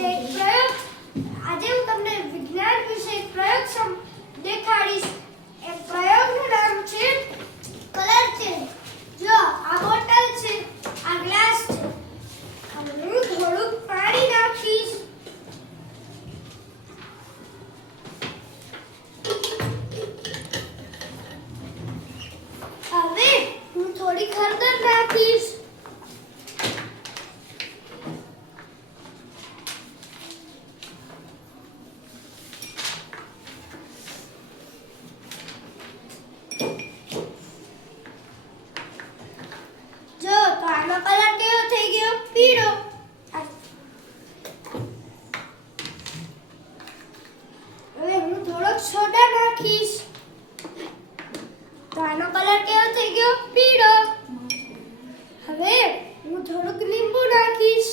વિશે એક પ્રયોગ આજે હું તમને વિજ્ઞાન વિશે એક પ્રયોગ દેખાડીશ. એ પ્રયોગનું નામ છે કલર ચેન્જ. જો આ બોટલ છે, આ ગ્લાસ છે. હવે હું થોડુંક પાણી નાખીશ. હવે હું થોડી હળદર નાખીશ. જો તો આનો કલર કેવો થઈ ગયો? પીળો. હવે હું થોડોક સોડા નાખીશ. તો આનો કલર કેવો થઈ ગયો? પીળો. હવે હું થોડુંક લીંબુ નાખીશ.